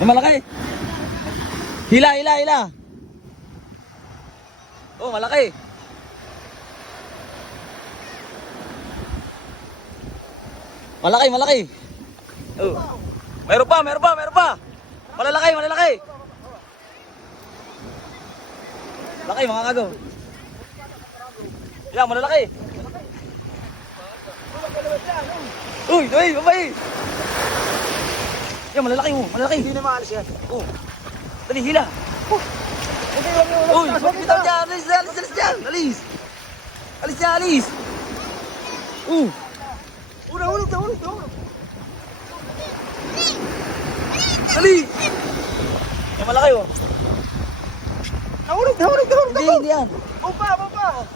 Yung malaki. Hila, hila, hila. Oh, malaki. Malaki, malaki. Oh. Meron pa, meron pa, meron pa. Malalaki, malalaki. Laki, mga kagaw. Yan, malalaki. Uy, uy, babay. Yan, malalaki mo, malalaki. Hindi na maalis yan. Oh. Dali, hila. Uy, bitaw dyan, alis dyan, alis dyan, alis. Alis dyan, alis. Hulog. Dali. Yan, malaki oh. Nahulog. Hindi, hindi yan. Baba.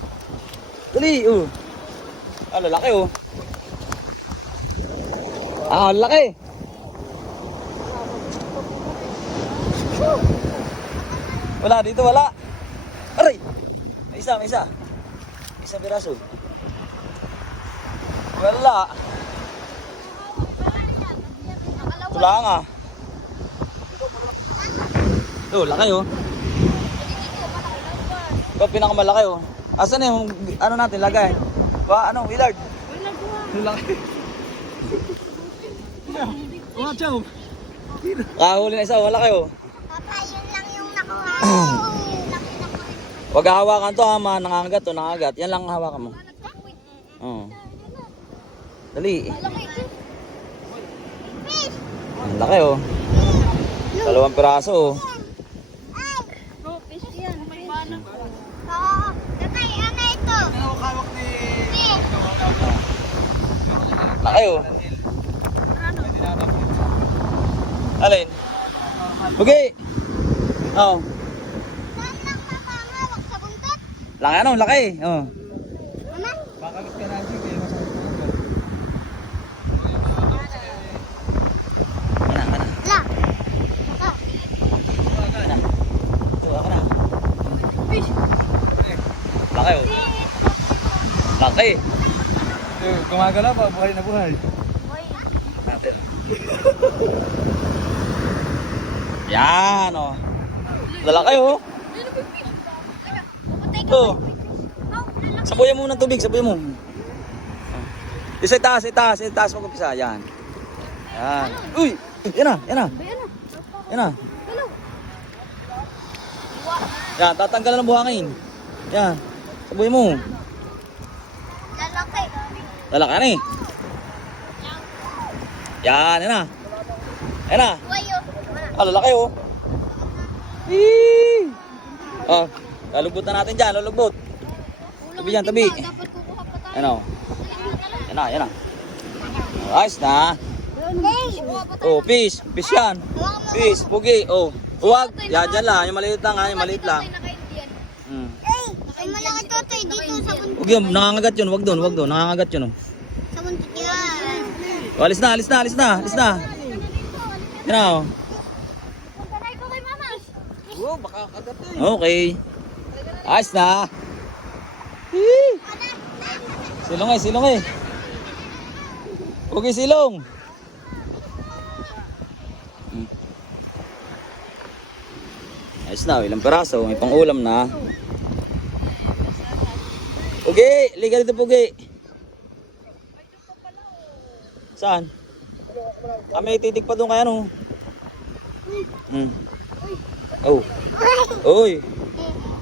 Dali, oh. Ah, lalaki oh. Ah, lalaki. Wala, dito wala. Aray! May isa, may isa. Isang piraso. Wala. Wala nga. Ito, laki oh. Ito, pinakamalaki oh. Asan yung, ano natin, lagay? Ano, Willard? Laki. Watch out. Kahuli na isa, malaki oh. Papa, yun lang yung nakuha ko. Huwag hawakan to ha, nangangagat to, nangangagat. Yan lang ang hawakan mo. Oo. Dali. Ang laki oh. 2 piraso oh. Oo. Tatay, ano ito? Hawak ni... Laki oh. Alin? Okay. Oh. Saan lang makahawak sa buntot? Laki ano, laki. Oh. Mama? Bakagat ka natin kaya masakit ka. Kana. La. Kana. Ito, kana. Laki oh. Laki. Gumagala pa, buhay na buhay. Natin. Yan oh. Lalaki oh. Ito. Sabuyan mo ng tubig, sabuyan mo. Isa itaas mag-upisa. Yan. Yan. Uy! Yan na. Yan na. Yan, tatanggalan ng buhangin. Yan. Sabuyan mo. Lalaki. Lalaki na eh. Yan na. Yan na. Wayo. Ah, lalaki oh. Eee! Oh, lalugbot na natin dyan, lalugbot. Tabi dyan, tabi. Dapat kukuha pa tayo. Ano? Yan na. Ayos na. Oh, fish. Fish yan. Fish, pugi. Oh, huwag. Yan, dyan lang. Yung maliit lang ha, yung maliit lang. Hmm. Ay, malaki to tayo dito sa buntot. Huwag yun, nangangagat yun. Huwag doon. Nangangagat yun oh. Sa buntot yan. Oh, alis na. Yan na oh. Pagkanay ko kay mama. Oh, baka kagat eh. Okay. Ayos na. Hii. Silong eh. Okay, silong. Ayos na, ilang peraso. May pang-ulam na. Pugi, liga dito Pugi. Saan? Kami titik pa doon kaya no. Oh. Oy.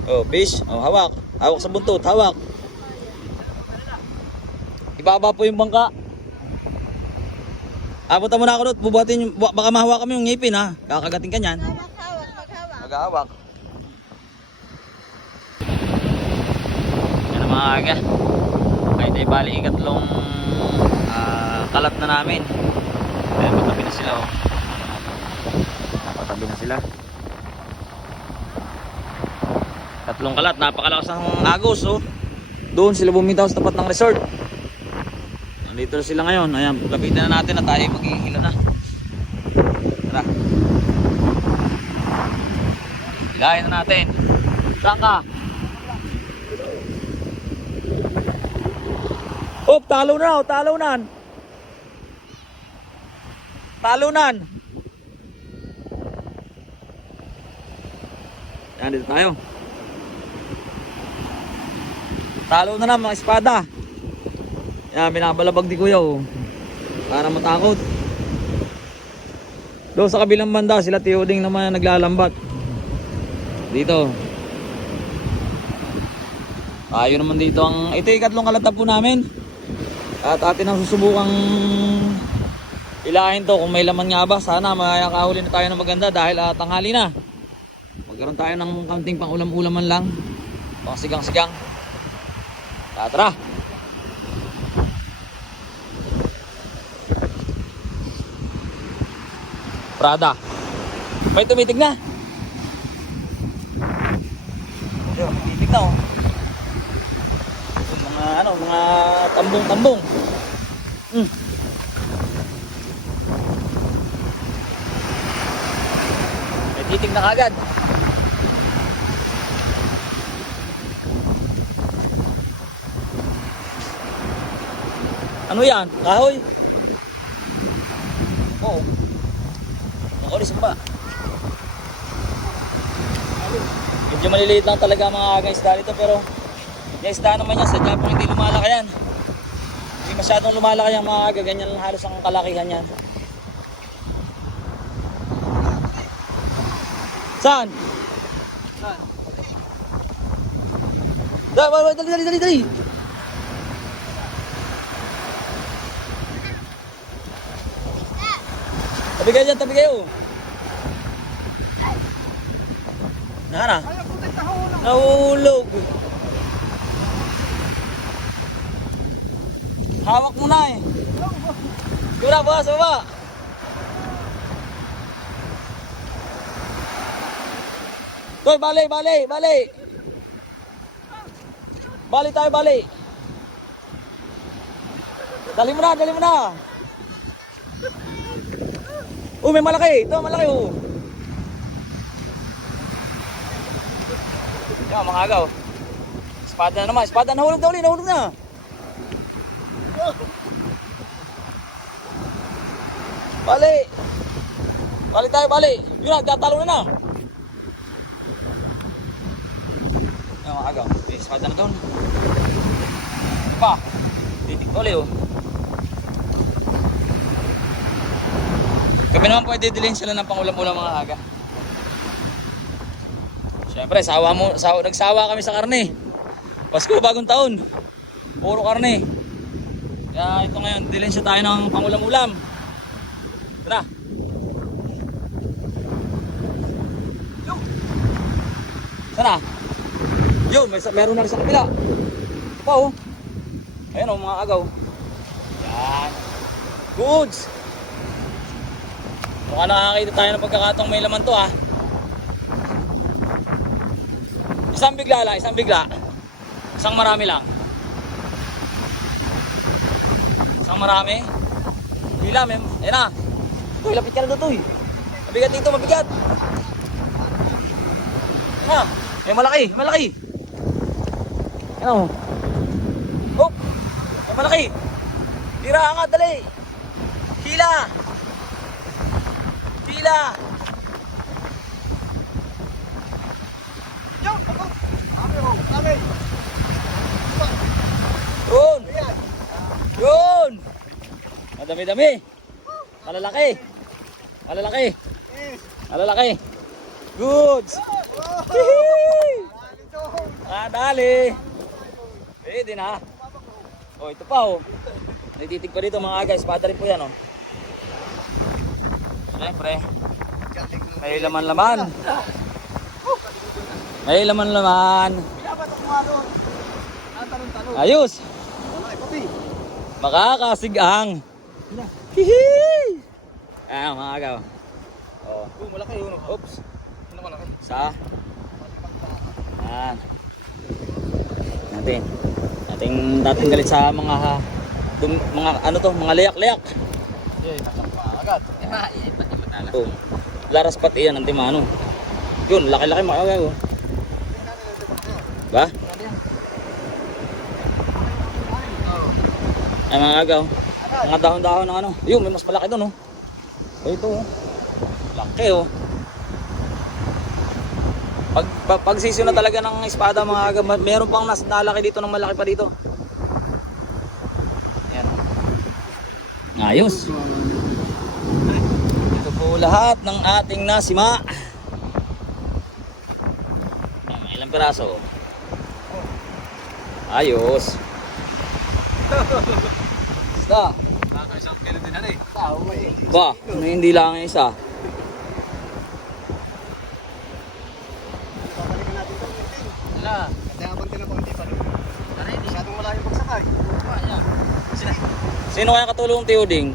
Oh, fish. Oh, hawak. Hawak sa buntot, hawak. Ibaba po yung bangka. Apunta mo na ako doon. Bubuhatin yung, baka mahawa kami yung ngipin ha. Kakagating ka niyan. Maghahawak. Yan ang mga aga. Ay, tayo bali ikatlong kalat na namin. Ayan, patabi na sila oh. Patabi na sila. Tatlong kalat, napakalakas ng agos oh. Doon sila bumitaw sa tapat ng resort. Nandito na sila ngayon. Ayan, lapitan na natin at tayo maghihilo na. Tara. Hilahin na natin. Saan ka? Oh, talunan. Talunan. Nandito tayo. Talo na lang mga espada. Yan, binabalabag ni kuya oh. Para matakot. Doon sa kabilang banda, sila Tiyoding naman naglalambat. Dito. Ayun naman dito ang, ito yung ikatlong kalatag po namin. At atin ang susubukang ilahin to kung may laman nga ba. Sana makakahuli na tayo ng maganda dahil tanghali na. Magkaroon tayo ng kaunting pang ulam-ulaman lang. Pang sigang-sigang. Tara! Prada. May tumitig na. Ayun, tumitig na oh. Mga tambong-tambong. May titig na kagad. Ano yan? Kahoy? Oo. Makulis pa. Medyo maliliit lang talaga mga isda dito pero yung isda naman yan, sadya pong hindi lumalaki yan. Hindi masyadong lumalaki yan mga aga, ganyan lang halos ang kalakihan yan. Saan? Saan? Dali. Tabi kayo. Nahana? Nahulog. Hawak mo na eh. Gura, bukas, baba. Toy, bali. Bali tayo. Dali mo na. Oh, may malaki. Ito, malaki oh. Yan, mga agaw. Espada na naman. Espada, nahulog na. Bali tayo. Yun na, tatalo na. Yan, mga agaw. Espada na doon. Ano pa? Titik ulit oh. Kami naman pwede dilhin sila ng pangulam-ulam mga aga. Siyempre, nagsawa kami sa karne. Pasko, bagong taon. Puro karne. Kaya ito ngayon, dilhin siya tayo ng pangulam-ulam. Tara. Sana? Yun, meron na rin sa kabila. Ito pa oh. Ayan oh, mga agaw. Yan. Goods. Mukhang nakakita tayo ng pagkakataong may laman to ah. Isang bigla. Isang marami lang. Isang marami. Bila, ayan na. Uy, lapit ka na doon, uy. Mabigat dito. Ayan na. May malaki. Ayan o. Oh, may malaki. Tira nga, dali. Hila. Yun. Madami. Malalaki. Goods. Dali. Pwede na. Oh, ito pa oh. Natitig pa dito mga aga. Espada rin po yan oh. Siyempre. May laman. Ayos. Makakasigang. Hihi. Ayan mga agaw. Oh, Malaki yun. oops. Ano malaki? Sa. Ayan. Nating galit sa mga liyak-liyak. Agad. Oh. Laras pati yan ang timano. Yun, laki-laki mga agaw. Ba? Ay mga agaw. Mga dahon-dahon ng ano. Yun, may mas malaki doon oh. Ito oh. Laki oh. Pag sisyo na talaga ng espada mga aga, meron pang nalaki dito ng malaki pa dito. Ayan. Ayos. Ito po lahat ng ating nasima. Ayan, ilang piraso? Ayos. Basta. Nakaka-shot ka na din ano eh. Ba, ano hindi lang yung isa? Wala. Kaya abang tinapang di pa rin. Ano hindi? Masyadong malayo pagsakay. Wala. Sino kaya katulong Teoding?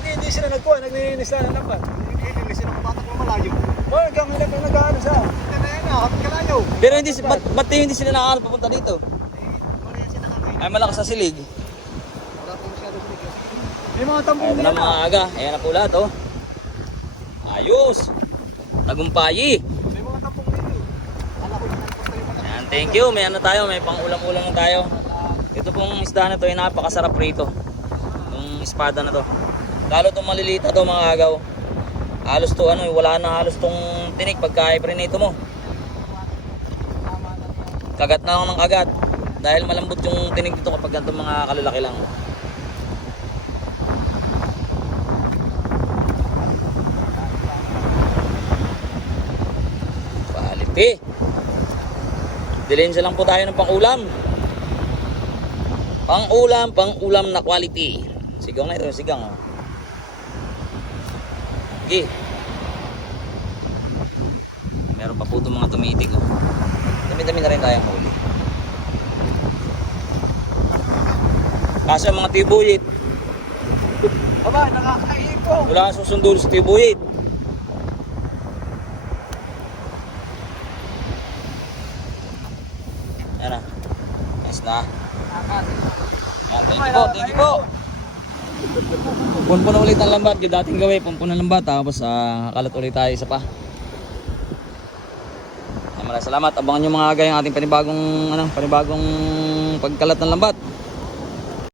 Hindi sila nagkuha, naglilinis lang ng lambat. Hindi sila kumatak ng malayo. Boy, hanggang nag-ano sa. Hindi na yan, kapit ka layo. Pero hindi, ba't hindi sila nakakal papunta dito? Wala sila kami. Ay malakas sa silig. Wala pong masyadong sinig. May mga tambong Ayan na mga aga. Ayan na po lahat oh. Ayos. Tagumpayi. May mga tambong dito. Ala ko, nalipos na yung mga. Ayan, thank you. May ano tayo, may pang-ulam-ulam na tayo. Ito pong isda na to ay napakasarap rito. Itong espada na to. Lalo itong malilita to mga agaw. Halos to ano, wala na halos tong tinik pagka iprinito mo. Kagat na ako ng kagat. Dahil malambot yung tinig dito kapag ganitong mga kalalaki lang. Quality. Dilensya lang po tayo ng pang-ulam. Pang-ulam na quality. Sigang na ito, sigang oh. Okay. Meron pa po itong mga tumitig oh. Dami-dami na rin tayong huli. Kaso yung mga tibuyit, Aba, nakakaipo. wala kang susundol sa tibuyit. Yan na. Nice na. Yan, thank you po. Punpun ulit ang lambat. Yung dating gawin, punpun ng lambat. Tapos kalat ulit tayo isa pa. Maraming salamat. Abangan nyo mga agay ang ating panibagong pagkalat ng lambat.